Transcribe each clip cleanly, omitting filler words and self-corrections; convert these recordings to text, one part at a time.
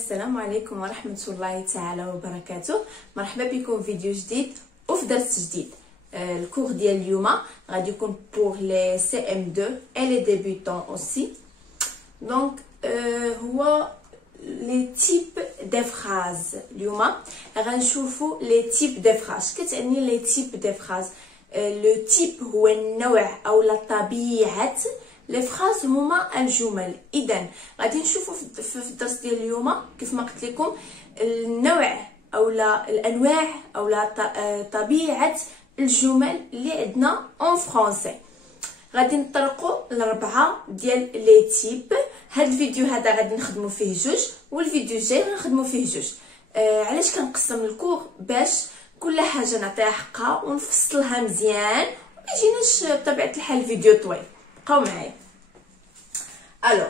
السلام عليكم ورحمة الله تعالى وبركاته. مرحبا بكم في فيديو جديد وفي درس جديد. الكور ديال اليوم غادي يكون بور لي سي ام 2 et les débutants aussi. Donc هو لي تيب دي فراز. اليوم غنشوفوا لي تيب دي فراز. كتعني لي تيب دي فراز؟ لو تيب هو النوع او طبيعه لي فراز هما الجمل. اذا غادي نشوفوا في الدرس ديال اليوم كيف ما قلت لكم النوع او الانواع او طبيعه الجمل اللي عندنا اون فرونسي. غادي نطرقوا لربعه ديال لي تيب. هاد الفيديو هذا غادي نخدموا فيه جوج والفيديو الجاي غنخدموا فيه جوج. علاش كنقسم الكور؟ باش كل حاجه نعطيها حقها ونفصلها مزيان وما يجيناش بطبيعه الحال الفيديو طويل. بقاو معايا. الو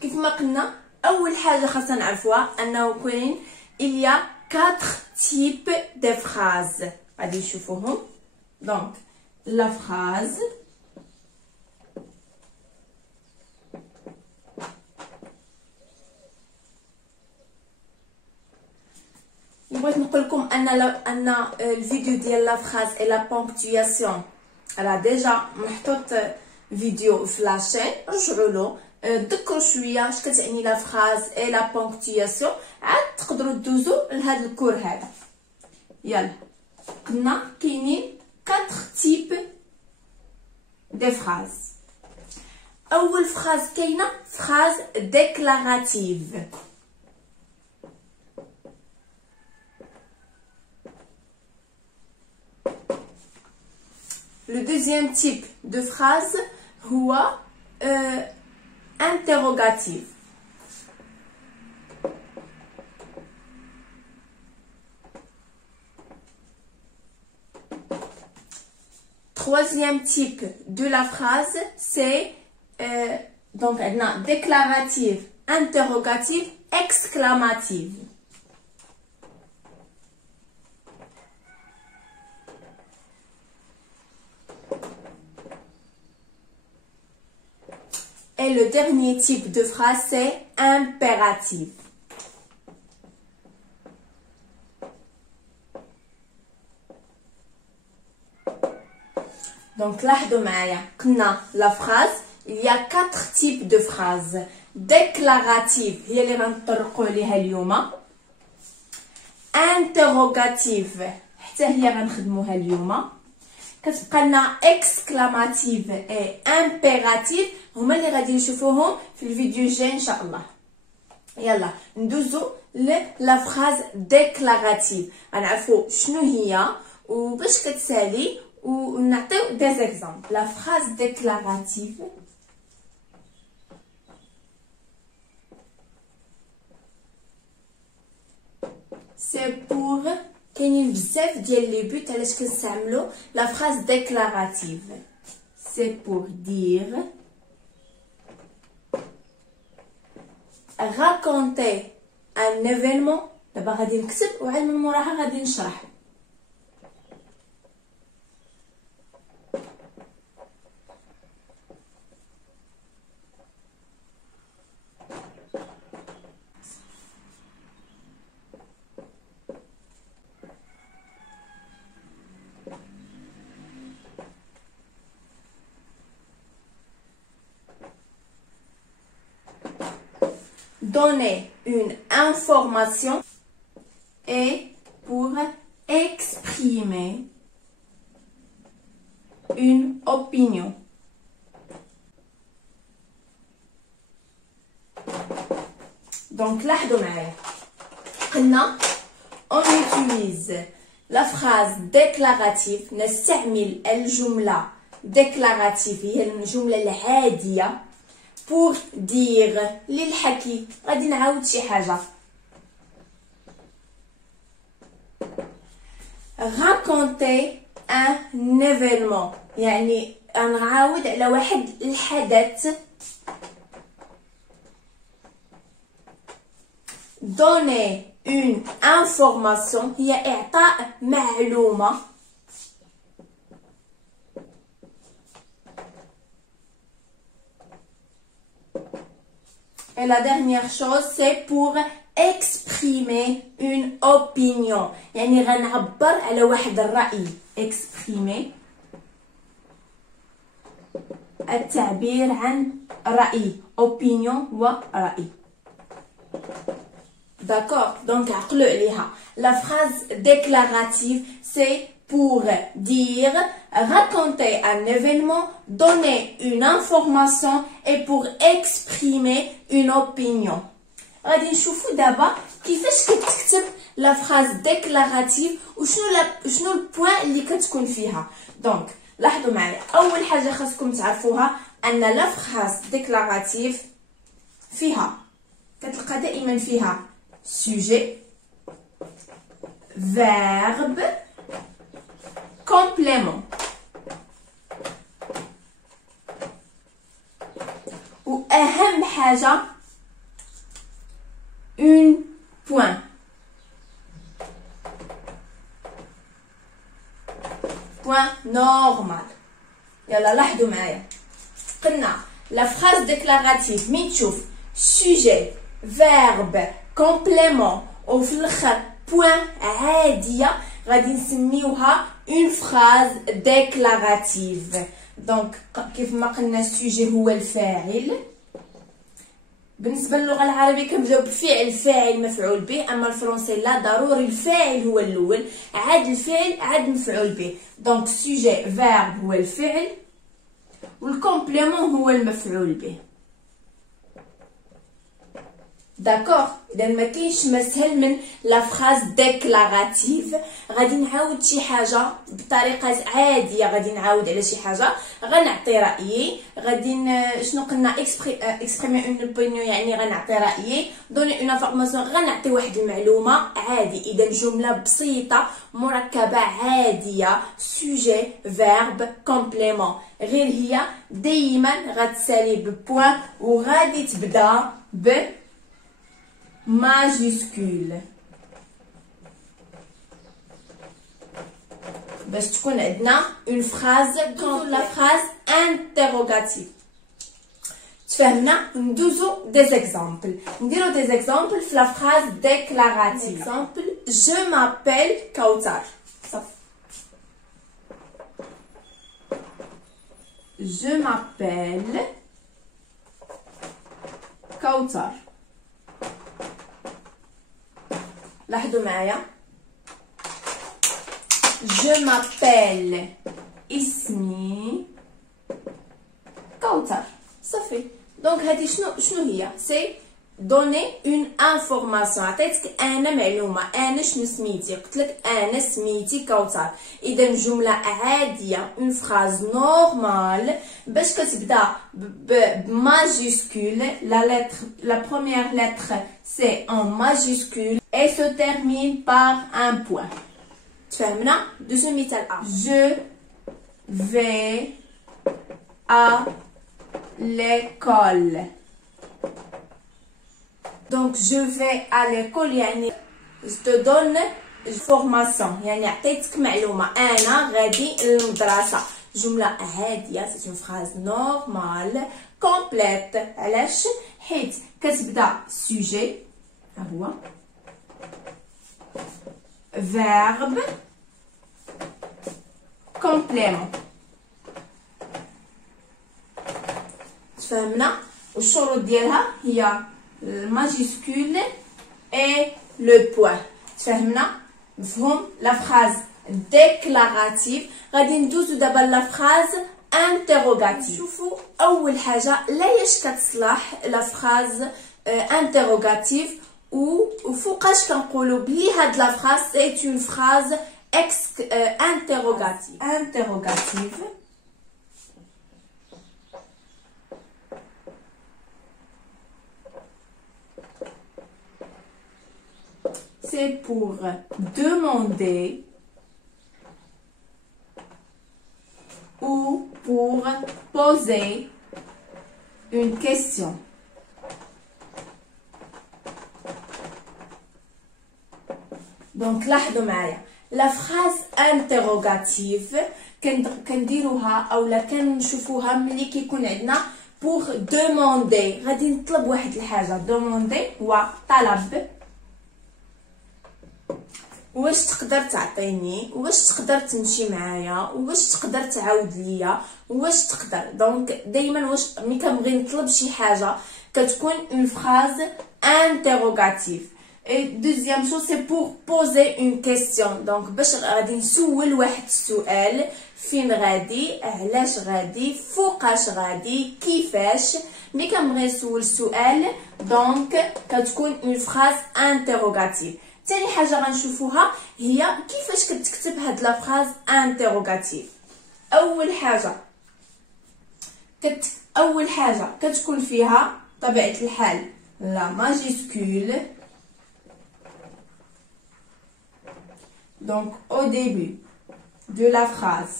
كيف ما قلنا اول حاجه خاصنا نعرفوها انه كاين il y a 4 types de phrases. غادي نشوفوهم. دونك لا phrase بغيت نقول لكم ان الفيديو ديال لا فراز اي لا بونكتواسيون راه ديجا محطوط فيديو في لاشين. رجعوا له تذكروا شويه اش كتعني لا فراز اي لا بونكتواسيون، عاد تقدروا تدوزوا لهذا الكور هذا. يلا قلنا كاينين 4 تيب دي فراز. اول فراز كاينه فراز ديكلاراتيف. Le deuxième type de phrase هو interrogative. Troisième type de la phrase c'est donc déclarative, interrogative, exclamative. Et le dernier type de phrase, c'est impérative. Donc, لاحظوا معايا قلنا la phrase, il y a 4 types de phrases. Déclarative هي اللي غنطرقوا عليها اليوم. Interrogative حتى هي غنخدموها اليوم. كتبقى لنا اكسكلاماتيف اي امبيراتيف هما اللي غادي نشوفوهم في الفيديو الجاي ان شاء الله. يلا ندوزو لا فراز ديكلاراتيف. غنعرفوا شنو هي وباش كتسالي ونعطيو دي زيكزامبل. لا فراز ديكلاراتيف سي بور كاينين بزاف ديال لي بوت علاش كنستعملوا لا فراز ديكلاراتيف. سي بور دير raconter un événement. دابا غادي نكتب وعاد من موراها غادي نشرح. Donner une information et pour exprimer une opinion. Donc لاحظوا معايا قلنا on utilise la phrase déclarative. نستعمل الجملة déclarative هي الجملة العادية pour dire للحكي. غادي نعاود شي حاجه. raconter un événement يعني نعاود على واحد الحدث. donner une information هي اعطاء معلومه. Et la dernière chose, c'est pour exprimer une opinion يعني غنعبر على واحد الرأي exprimer التعبير عن رأي opinion هو رأي. D'accord, donc عقلوا عليها. La phrase déclarative c'est pour dire, raconter un événement, donner une information et pour exprimer une opinion. غادي نشوفوا دابا كيفاش كتكتب لا فراز ديكلاراتيف وشنو البوين اللي كتكون فيها. دونك لاحظوا معايا اول حاجه خاصكم تعرفوها ان لا فراز ديكلاراتيف فيها كتلقى دائما فيها sujet verbe complément واهم حاجه une point. Point normal. يلا لاحظوا معايا قلنا la phrase déclarative مين تشوف sujet verbe complément وفي الاخر point عاديه غادي نسميوها une phrase déclarative. دونك كيف ما قلنا السوجي هو الفاعل. بالنسبه للغه العربيه كنبداو بفعل فاعل مفعول به، اما الفرنسي لا ضروري الفاعل هو الاول عاد الفعل عاد مفعول به. دونك سوجي فيرب هو الفعل والكومبليمون هو المفعول به. داكوغ، اذا ما كاينش ما سهل من لا فراز ديكلاراتيف. غادي نعاود شي حاجه بطريقه عاديه، غادي نعاود على شي حاجه، غنعطي رايي، غادي شنو قلنا اكسبريمي اون اوبينيون يعني غنعطي رايي، دوني اون انفورماسيون غنعطي واحد المعلومه عادي. اذا جمله بسيطه مركبه عاديه سوجي فيرب كومبليمون، غير هي دائما غتسالي ببوين وغادي تبدا ب majuscule باش تكون عندنا une phrase comme la phrase interrogative. تفهمنا؟ ندوزو des exemples، نديرو des exemples في la phrase déclarative. exemple je m'appelle كوثر. je m'appelle كوثر. لاحظوا معايا je m'appelle اسمي كوثر صافي. دونك هذه شنو هي سي دوني اون انفورماسيون. عطيتك انا معلومه، انا شنو سميتي، قلتلك انا سميتي كوثر. اذا جمله عاديه اون فراز نورمال باش كتبدا بماجيسكول. la première lettre c'est en majuscule et se termine par un point. تفهمنا؟ دوزو مثال A. je vais à l'école. donc je vais à l'école يعني je te donne formation يعني عطيتك معلومه، انا غادي للمدرسه. جمله عاديه c'est une phrase normale complète. علاش؟ حيت كتبدا sujet ها هو verbe complément. تفهمنا؟ والشروط ديالها هي الماجيسكول et le point. تفهمنا؟ مفهوم؟ لا فراز ديكلاراتيف. غادي ندوزو دابا لا فراز انتروغاتيف. شوفوا اول حاجه لاش كتصلح لا فراز انتروغاتيف وفوقاش كنقولوا بلي هاد لا فراز سي اون فراز انتروغاتيف. انتروغاتيف c'est pour demander ou pour poser une question. donc لاحظوا معايا لا فراز انتروغاتيف كنديروها اولا كنشوفوها ملي كيكون عندنا pour demander. غادي نطلب واحد الحاجه. demander هو طلب واش تقدر تعطيني، واش تقدر تمشي معايا، واش تقدر تعاود ليا، واش تقدر. دونك دائما واش ملي كنبغي نطلب شي حاجه كتكون اون فراز انتروغاتيف. Et deuxième chose c'est pour poser une question. Donc باش غادي نسول واحد السؤال، فين غادي، علاش غادي، فوقاش غادي، كيفاش. ملي كنبغي نسول سؤال دونك كتكون اون فراز انتروغاتيف. ثاني حاجه غنشوفوها هي كيفاش كتكتب هاد لا فراز انتروغاتيف. اول حاجه كتكون فيها طبيعه الحال لا ماجيسكول. Donc au début de la phrase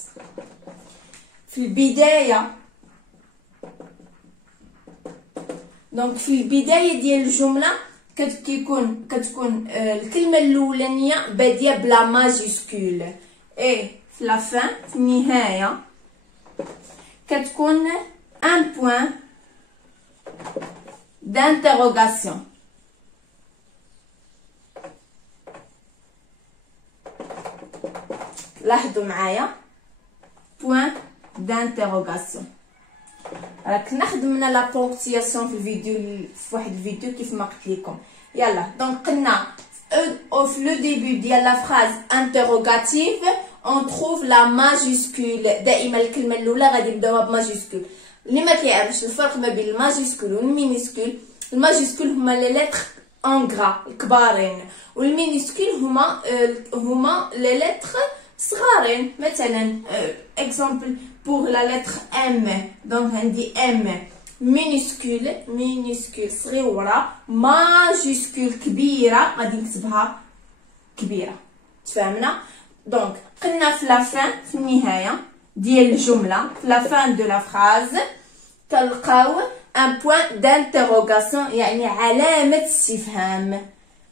في البداية، دونك في البداية ديال الجملة كتكون الكلمة الأولانية بادية بلا ماجيسكول، اي في لا فان في النهاية كتكون ان بوين دانتيروغاسيون. لاحظوا معايا بوين دانتيروغاسيون. كنا خدمنا لا بونكتياسيون في الفيديو، في واحد الفيديو كيف ما قلت لكم. يلا دونك قلنا في لو ديبي ديال لا فراز انتيروغاتيف اون تروف لا ماجيسكول. دائما الكلمه الاولى غادي نبداوها بماجيسكول. اللي ما كيعرفش الفرق ما بين الماجيسكول والمينيسكول، الماجيسكول هما لي لتر ان غرا الكبارين، والمينيسكول هما لي لتر صغارين. مثلا اكزامبل بور لا لتر ام، دونك عندي ام مينيسكول صغيره، ماجيسكول كبيره غادي نكتبها كبيره. تفهمنا؟ دونك قلنا في لا فان في النهايه ديال الجمله، في لا فان دو لا فراز تلقاو ان بوين دانتيروغاسيون، يعني علامه استفهام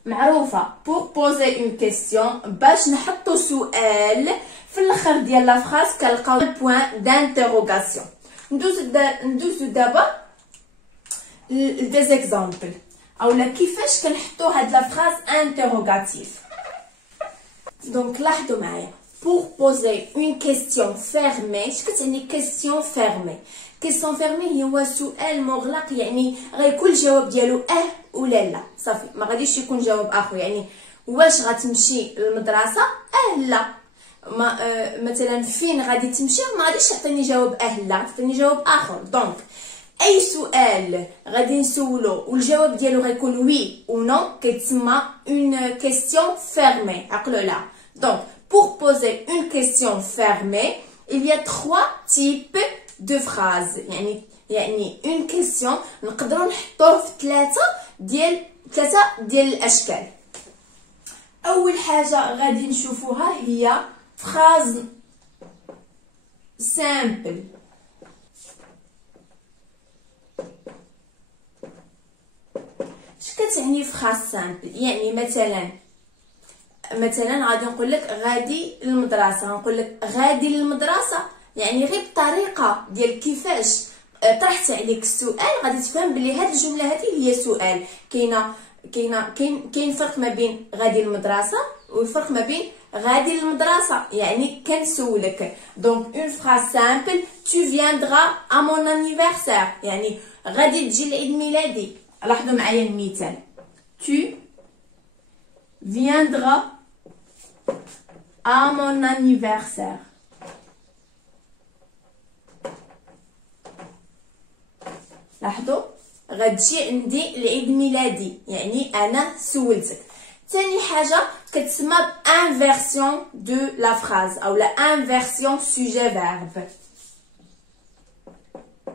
معروفه بور بوزي اون كيسيون، باش نحطو سؤال في الاخر ديال لا فراز كنلقاو بوين دانتيروغاسيون. ندوزو دابا دي زيكزامبل اولا كيفاش كنحطو هاد لا فراز انتيروغاتيف. دونك لاحظوا معايا pour poser une question fermée. اش كتعني كيسيون فيرمي؟ كيسيون فيرمي هو سؤال مغلق، يعني غيكون الجواب ديالو ولا لا، صافي ما غاديش يكون جواب اخر. يعني واش غتمشي للمدرسه لا، ما مثلا فين غادي تمشي، ما غاديش تعطيني جواب لا، تعطيني جواب اخر. دونك اي سؤال غادي نسولو والجواب ديالو غيكون وي او نو كيتسمى اون كيسيون فيرمي. عقلوا عليها. دونك pour poser une question fermée il y a trois types de phrases. يعني une question نقدروا نحطوه في ثلاثه ديال الاشكال. اول حاجه غادي نشوفوها هي phrase simple. اش كتعني phrase simple؟ يعني مثلا غادي نقول لك غادي للمدرسه، نقول لك غادي للمدرسه، يعني غير الطريقه ديال كيفاش طرحت عليك السؤال غادي تفهم بلي هاد الجمله هذه هي سؤال. كاين فرق ما بين غادي للمدرسه والفرق ما بين غادي للمدرسه، يعني كنسولك. دونك اون فراز سامبل tu viendras à mon anniversaire، يعني غادي تجي لعيد ميلادي. لاحظوا معايا المثال tu viendras à mon anniversaire. لاحظوا غتجي عندي لعيد ميلادي، يعني انا سولتك. ثاني حاجه كتسمى انفيرسيون دو لا فراز او لا انفيرسيون سوجي فيرب.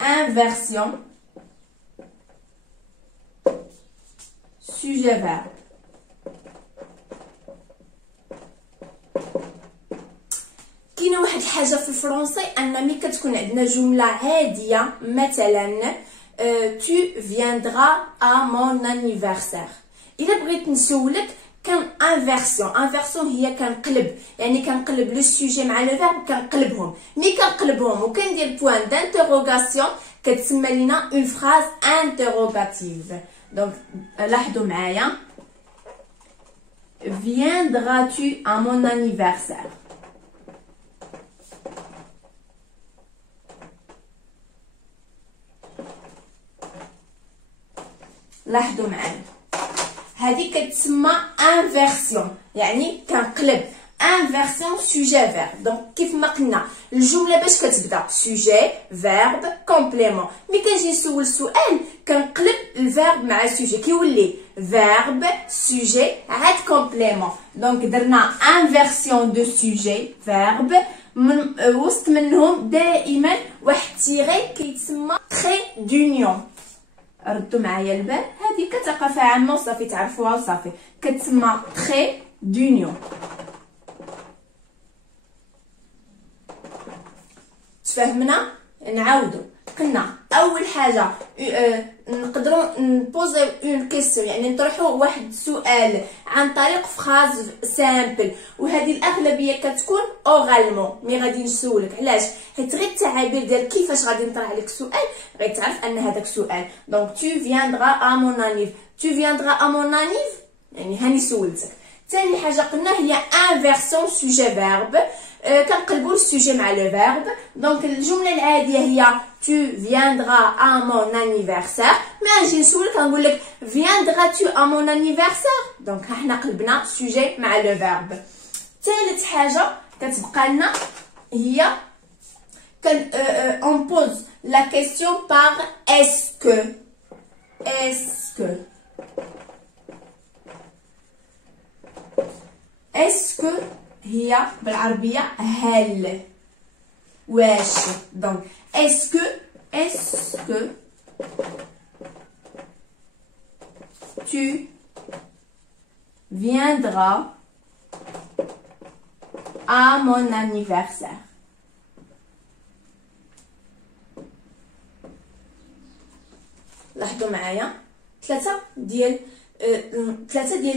انفيرسيون سوجي فيرب. كاينه واحد الحاجه في الفرنسي ان ملي كتكون عندنا جمله عاديه مثلا tu viendras à mon anniversaire، الا بغيت نسولك كان انفيرسيون هي كنقلب، يعني كنقلب لو سوجي مع لو فيرب كنقلبهم. ملي كنقلبهم وكندير بوين دانتيروغاسيون كتسمى لينا اون فراز انتيروغاتيف. دونك لاحظوا معايا viendras-tu à mon anniversaire. لاحظوا معايا هذه كتسمى انفيرسيون يعني كنقلب انفيرسيون سوجي فيرب. دونك كيف ما قلنا الجمله باش كتبدا سوجي فيرب كومبليمون، ملي كنجي نسول سؤال كنقلب الفيرب مع السوجي كيولي فيرب سوجي عاد كومبليمون. دونك درنا انفيرسيون دو سوجي فيرب من وسط منهم دائما واحد تيغي كيتسمى تري دونيون. ردوا معايا البال، هذه كثقافه عامه وصافي تعرفوها وصافي، كتسمى تري دونيون. تفهمنا؟ نعاودو قلنا اول حاجه نقدروا نبوزيو اون كيسيون يعني نطرحوا واحد السؤال عن طريق فراز سامبل، وهذه الاغلبيه كتكون اورالمون. مي غادي نسولك علاش؟ حيت غير التعابير ديال كيفاش غادي نطرح عليك السؤال غتعرف ان هذاك السؤال. دونك tu viendras à mon anniv، tu viendras à mon anniv يعني هاني سولتك. ثاني حاجه قلنا هي انفيرسيون سوجي فيرب، كنقلبوا السوجي مع لو فيرب. دونك الجمله العاديه هي tu viendras à mon anniversaire، مي نجي نسولك غنقول لك viendras-tu à mon anniversaire. دونك حنا قلبنا سوجي مع لو فيرب. ثالث حاجه كتبقى لنا هي on pose la question par est-ce que est-ce que هي بالعربية هل واش. دونك est-ce que tu viendras à mon anniversaire. لاحظوا معايا ثلاثة ديال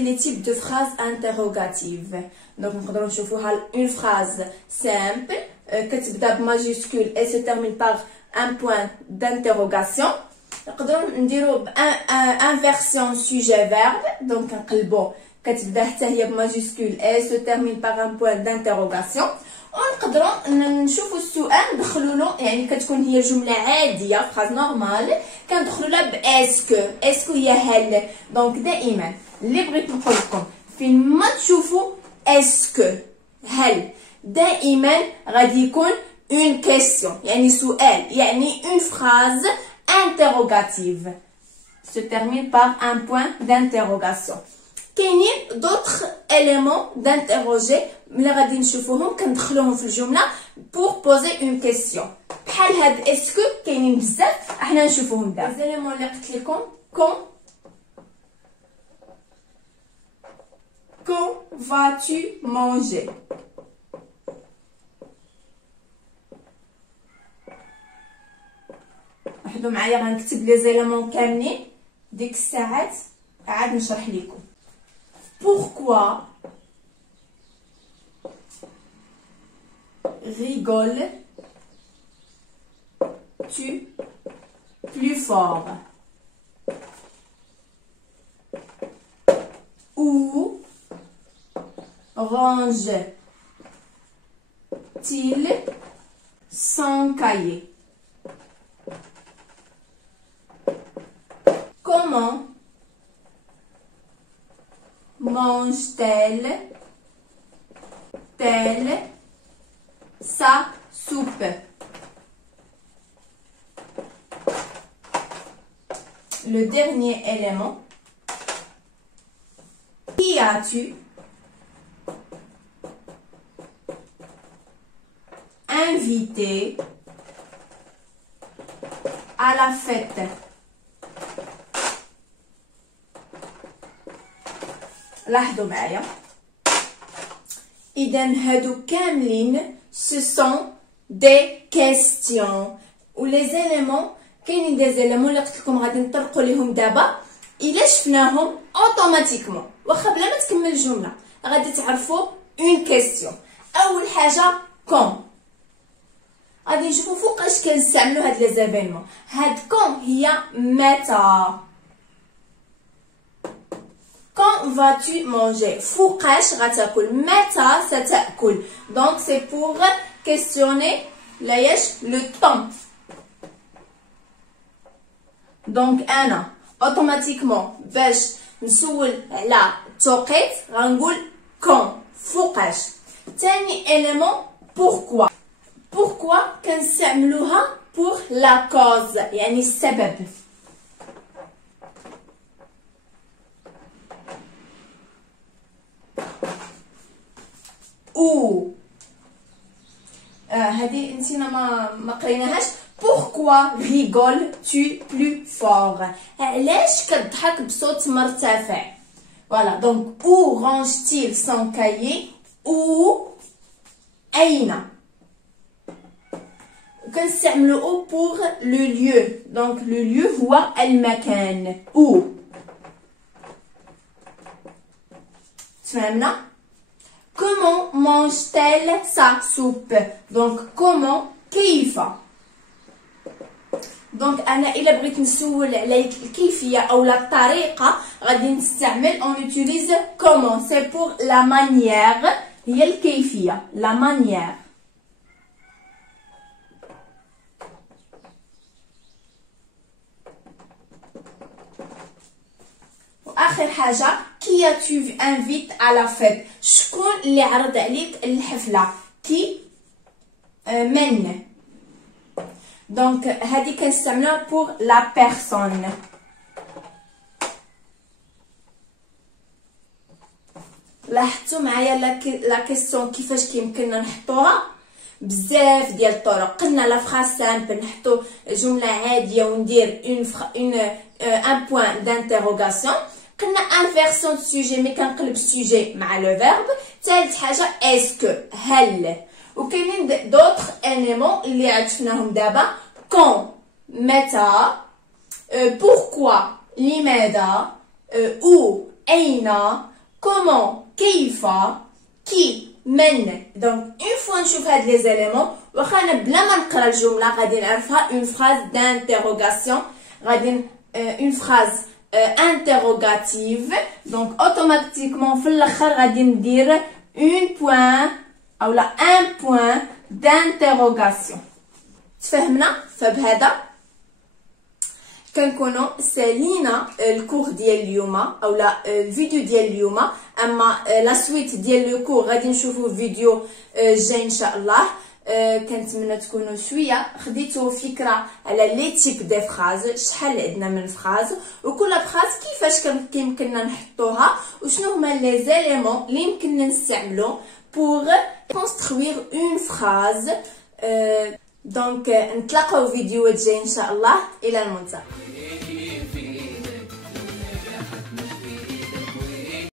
لي تيب دو فراز انتروغاتيف. دونك نقدروا نشوفوها اون فراز سامبل كتبدا بماجيسكول اي سو تيرمين باغ ان بوين دانتروغاسيون. نقدروا نديرو انفيرسيون سوجي فيرب، دونك نقلبو كتبدا حتى هي بماجيسكول اي سو تيرمين باغ ان بوين دانتروغاسيون. ونقدروا نشوفوا السؤال ندخلوا له يعني كتكون هي جمله عاديه فراز نورمال كندخلوا لها اسكو هي هل. دونك دائما اللي بغيت نقول لكم فين ما تشوفوا اسكو هل دائما غادي يكون اون كيسيون يعني سؤال يعني اون فراز انتروغاتيف se termine par un point d'interrogation. كاينين دوطخ اليمون دانتيروجي ملي غادي نشوفوهم كندخلوهم في الجمله بور بوزي اون كيسيون بحال هاد اسكو كاينين بزاف احنا نشوفوهم دابا. الاليمون اللي قلت لكم quand vas-tu manger. لاحظوا معايا غنكتب لي زيليمون كاملين ديك الساعات عاد نشرح لكم. Pourquoi rigoles-tu plus fort? Où range-t-il son cahier? Comment mange-t-elle sa soupe? Le dernier élément. Qui as-tu invité à la fête? لاحظوا معايا اذا هادو كاملين سو سون دي كيستيون ولي زيليمون. كاينين دي زيليمون اللي قلت لكم غادي نطرقوا ليهم دابا الا شفناهم اوتوماتيكمون واخا بلا ما تكمل الجمله غادي تعرفوا اون كيستيون. اول حاجه كون غادي نشوفوا فوقاش كنستعملوا هاد لي زيفينمون. هاد كون هي متى. كون quand vas-tu manger فوقاش غتاكل متى ستأكل donc c'est pour questionner le temps donc أنا automatiquement باش نسول على التوقيت غنقول quand فوقاش ثاني élément pourquoi كنستعملوها pour la cause يعني السبب ou هذه نسينا ما قريناهاش pourquoi rigoles-tu plus fort علاش كتضحك بصوت مرتفع voilà donc où range-t-il son cahier ou أين كنستعملو pour le lieu donc le lieu هو المكان où تفهمنا comment mange-t-elle sa soupe donc comment كيف دونك انا الا بغيت نسول على الكيفيه او الطريقه غادي نستعمل on utilise comment c'est pour la manière هي الكيفيه la manière واخر حاجه كي tu invites à la fête شكون اللي عرض عليك الحفله كي من donc هذه كنستعملوها pour la personne لاحظتوا معايا لا كيسيون كيفاش كيمكننا نحطوها بزاف ديال الطرق قلنا لا فراس سامبل نحطو جمله عاديه وندير ان بوين دانتيروغاسيون قلنا انفيرسيون دو سوجي مي كنقلب السوجي مع لو فيرب ثالث حاجه اسكو هل وكاينين دوطخ اليمون اللي عرفناهم دابا كون متى بوركوا لماذا او اين كومون كيف كي من دونك اون فوا نشوف هاد لي زيليمون واخا انا بلا ما نقرا الجمله غادي نعرفها اون فراز دانتيروغاسيون غادي اون فراز interrogative donc automatiquement في الاخر غادي ندير اون بوين او لا ان بوين دانتيروغاسيون تفهمنا فبهذا كنكونوا سالينا الكور ديال اليوم او لا الفيديو ديال اليوم اما لا سويت ديال لو كور غادي نشوفوا فيديو جاي ان شاء الله كنتمنى تكونوا شويه خديتوا فكره على لي تيب دي فراز شحال عندنا من فراز وكل فراز كيفاش كيمكننا نحطوها وشنو هما لي زيليمون اللي يمكننا نستعملو pour construire une phrase donc نتلاقاو فيديو جاي ان شاء الله الى الملتقى